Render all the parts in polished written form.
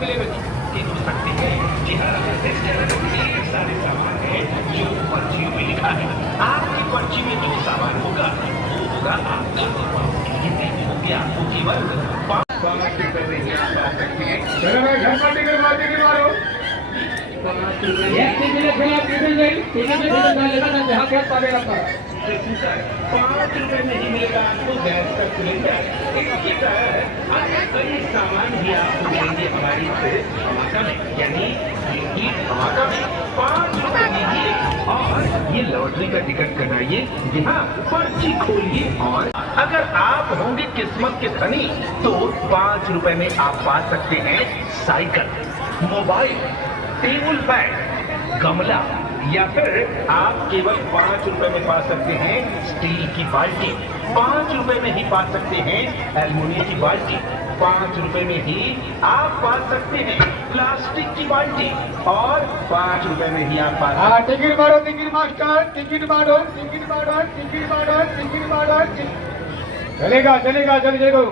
मिलेगा जी हो सकती है। जी हाँ, इस तरह के ढेर सारे सामान है जो पर्चियों में लिखा है। आपकी पर्ची में जो सामान होगा वो होगा आपका। ये देखने होंगे आपको केवल 5 रुपए में ही आप आ सकते हैं। चलो भाई घर पर टिकट मार के मारो। 5 रुपए एक टिकट खेला टिकट गई टिकट में लेगा ना जहाँ क्या पालेगा पर 5 रुपए में ही मिलेगा आपको गैस का सिलेंडर। इसकी तरह अन्य कई सामान भी आपको मिलेंगे हमारी धमाका में, यानी धमाका में 5 रुपए दीजिए और ये लॉटरी का टिकट कटाइए। यहाँ पर्ची खोलिए और अगर आप होंगे किस्मत के धनी तो 5 रुपए में आप पा सकते हैं साइकिल, मोबाइल, टेबल फैन, गमला, या फिर आप केवल 5 रुपए में पा सकते हैं स्टील की बाल्टी। 5 रुपए में ही पा सकते हैं एल्युमिनियम की बाल्टी। 5 रुपए में ही आप पा सकते हैं प्लास्टिक की बाल्टी और 5 रुपए में ही आप पा सकते हैं। टिकट मारो टिकट मास्टर टिकट मारो टिकट मारो टिकट मारो टिकट मारो। चलेगा चलेगा चलेगा।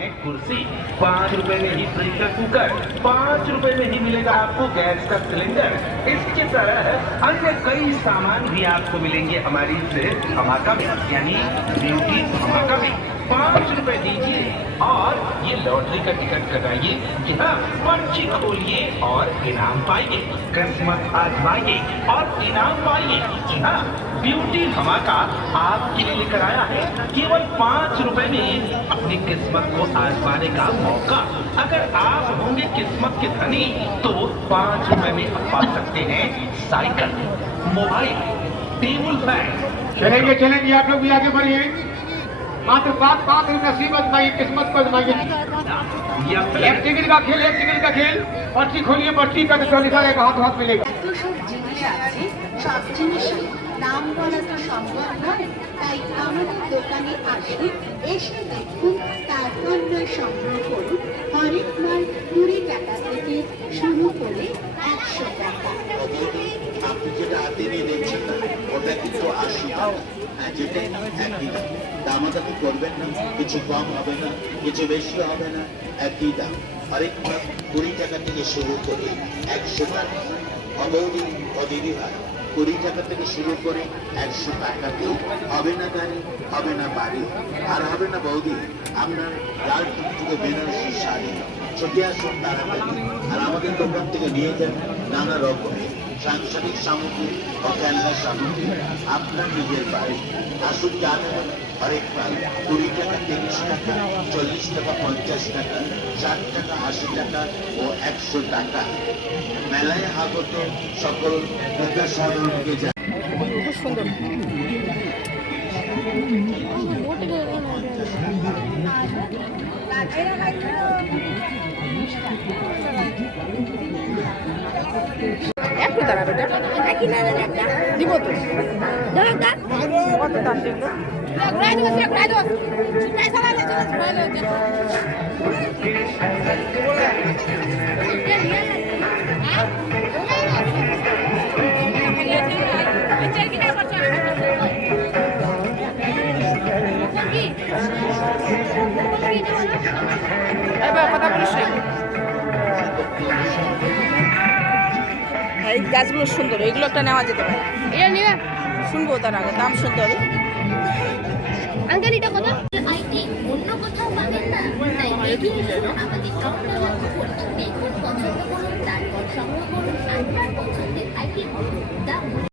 एक कुर्सी 5 रुपए में ही प्रेशर कुकर, 5 रुपए में ही मिलेगा आपको गैस का सिलेंडर। इसकी तरह अन्य कई सामान भी आपको मिलेंगे हमारी से धमाका में, यानी ब्यूटी धमाका में। 5 रुपए दीजिए और ये लॉटरी का टिकट कटाइए। यहाँ पर्ची खोलिए और इनाम पाइए, किस्मत आजमाइए और इनाम पाइए। जी हाँ, ब्यूटी धमाका आपके लिए लेकर आया है केवल 5 रुपए में अपनी किस्मत को आजमाने का मौका। अगर आप होंगे किस्मत के धनी तो 5 रुपए में आप पा सकते हैं साइकिल, मोबाइल, टेबल फैन। चलेंगे चलेंगे आप लोग भी आगे बढ़िए। मात्र 5 रुपये नसीब आजमाइए किस्मत को आजमाइए। एक टिकट का खेल एक टिकट का खेल। पर्ची खोलिए पर्ची का तो लिखा रहेगा हाथ हाथ मिलेगा। সব জিনিস আছে সব জিনিসই নাম বলা তো সম্ভব নয়, তাই আমাদের দোকানে আসুন, এসে দেখুন, তারপর নয় সংগ্রহ করুন। হরেক মাল 20 টাকা থেকে শুরু করে 100 টাকা। আপনি যেটা হাতে নিয়ে দেখছেন না ওটা কিন্তু 80 টাকা। যেটা একই দাম, দামাদামি করবেন না, কিছু কম হবে না, কিছু বেশি হবে না, একই দাম। হরেক মাল 20 টাকা থেকে শুরু করে 100 টাকা। অবধি অদিদি হয় 20 টাকা থেকে শুরু করে 100 টাকাতে হবে না গাড়ি, হবে না বাড়ি, আর হবে না বৌদি আপনার লাল টুকটুকে বেনারসি শাড়ি। ছুটে আসুন তাড়াতাড়ি আর আমাদের দোকান থেকে নিয়ে যান নানা রকমের সাংসারিক সামগ্রী ও খেলনার সামগ্রী আপনার নিজের বাড়ি। আসুন জানেন হরেক মাল 20 টাকা, 30 টাকা, 40 টাকা, 50 টাকা, 60 টাকা, 80 টাকা ও 100 টাকা। মেলায় আগত সকল ক্রেতা সাধারণকে যায়। খুব সুন্দর। একটু দাঁড়া বেটা, দিব তো কত দাম দেখলো। কথা বলিস এই গাছগুলো সুন্দর, এগুলো একটা নেওয়া যেতে পারে। এটা নিবে শুনবো তার আগে দাম শুনতে হবে। আঙ্কেল এটা কত? আইটি অন্য কোথাও পাবেন না, তাই এগিয়ে এসে আমাদের কাউন্টারে দেখুন, পছন্দ করুন, তারপর সংগ্রহ করুন আপনার